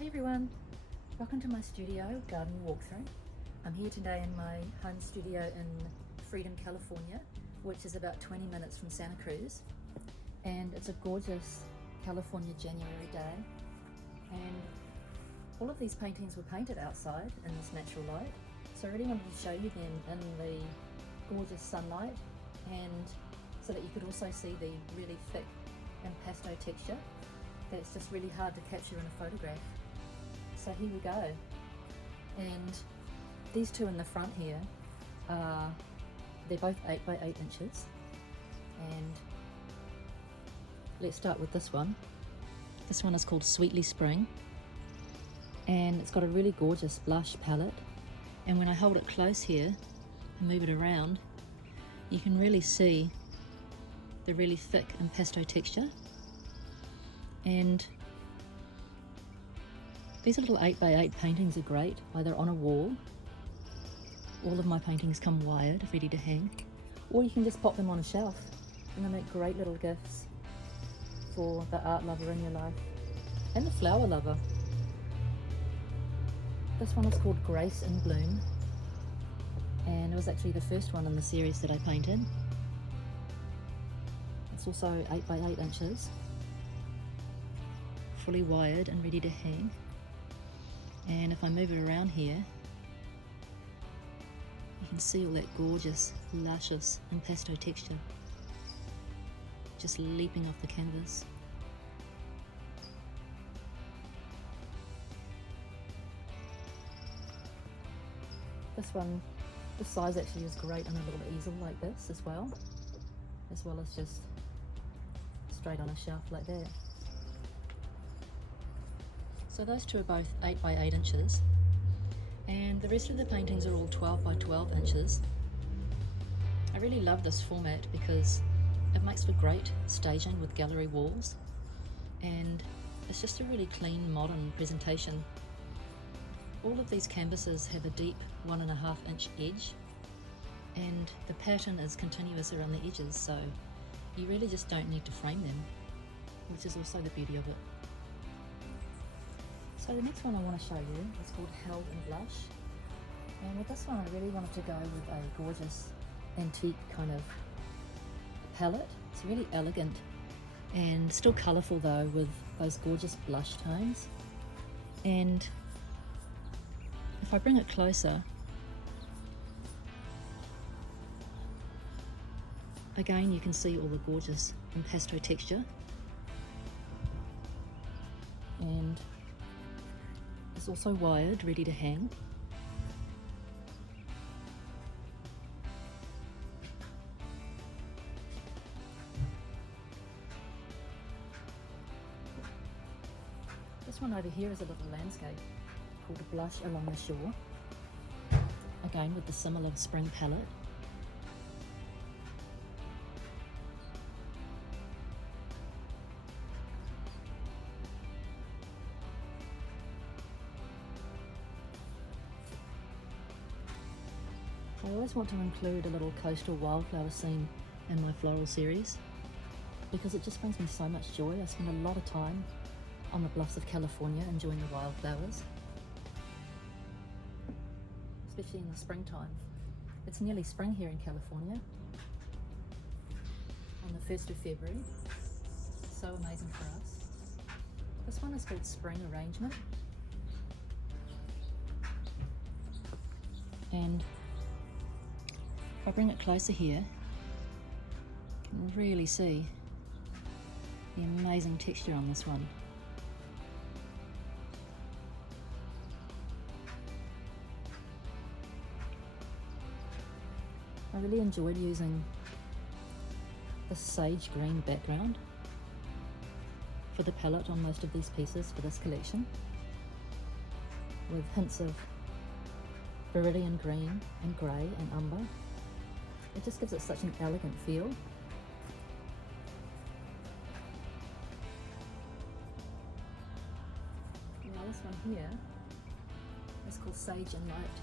Hey everyone, welcome to my studio garden walkthrough. I'm here today in my home studio in Freedom, California, which is about 20 minutes from Santa Cruz. And it's a gorgeous California January day. And all of these paintings were painted outside in this natural light. So I really wanted to show you them in the gorgeous sunlight, and so that you could also see the really thick impasto texture that's just really hard to capture in a photograph. So here we go. And these two in the front here they're both 8 by 8 inches. And let's start with this one. This one is called Sweetly Spring, and it's got a really gorgeous blush palette. And when I hold it close here and move it around, you can really see the really thick impasto texture. And these little 8 by 8 paintings are great, either on a wall. All of my paintings come wired, ready to hang, or you can just pop them on a shelf, and they make great little gifts for the art lover in your life and the flower lover. This one is called Grace in Bloom, and it was actually the first one in the series that I painted. It's also 8 by 8 inches, fully wired and ready to hang. And if I move it around here, you can see all that gorgeous, luscious impasto texture just leaping off the canvas. This one, the size actually is great on a little easel like this as well as just straight on a shelf like that. So those two are both 8 by 8 inches, and the rest of the paintings are all 12 by 12 inches. I really love this format because it makes for great staging with gallery walls, and it's just a really clean, modern presentation. All of these canvases have a deep 1.5 inch edge, and the pattern is continuous around the edges, so you really just don't need to frame them, which is also the beauty of it. So the next one I want to show you is called Held in Blush, and with this one I really wanted to go with a gorgeous antique kind of palette. It's really elegant and still colourful though, with those gorgeous blush tones. And if I bring it closer, again you can see all the gorgeous impasto texture, and it's also wired, ready to hang. This one over here is a little landscape called a Blush Along the Shore, again with the similar spring palette. I always want to include a little coastal wildflower scene in my floral series because it just brings me so much joy. I spend a lot of time on the bluffs of California enjoying the wildflowers, especially in the springtime. It's nearly spring here in California on the 1st of February. So amazing for us. This one is called Spring Arrangement, and if I bring it closer here, you can really see the amazing texture on this one. I really enjoyed using the sage green background for the palette on most of these pieces for this collection, with hints of beryllium green and grey and umber. It just gives it such an elegant feel. Now this one here is called Sage and Light.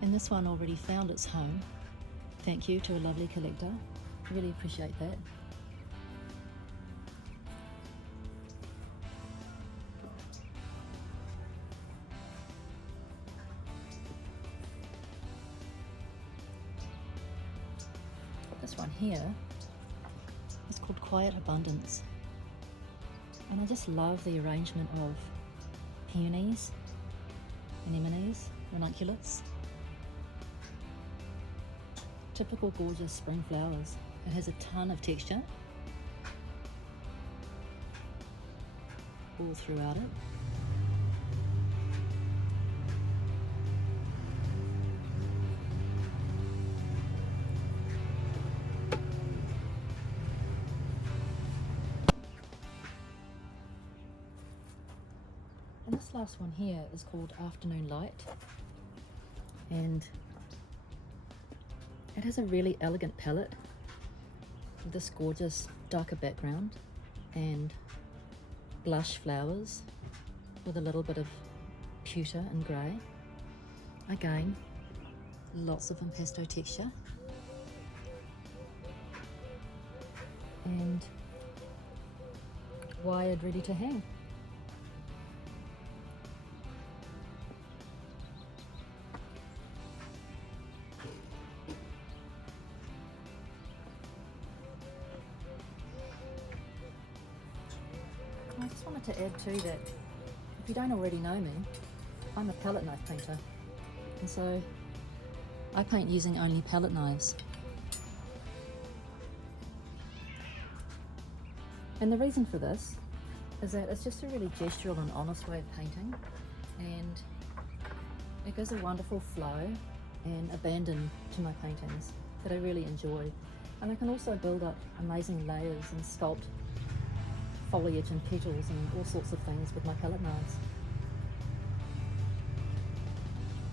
And this one already found its home. Thank you to a lovely collector. Really appreciate that. this one here is called Quiet Abundance. And I just love the arrangement of peonies, anemones, ranunculus. Typical gorgeous spring flowers. It has a ton of texture all throughout it. And this last one here is called Afternoon Light, and it has a really elegant palette with this gorgeous darker background and blush flowers with a little bit of pewter and grey. Again, lots of impasto texture, and wired ready to hang. I just wanted to add too that if you don't already know me, I'm a palette knife painter, and so I paint using only palette knives. And the reason for this is that it's just a really gestural and honest way of painting, and it gives a wonderful flow and abandon to my paintings that I really enjoy. And I can also build up amazing layers and sculpt foliage and petals and all sorts of things with my palette knives.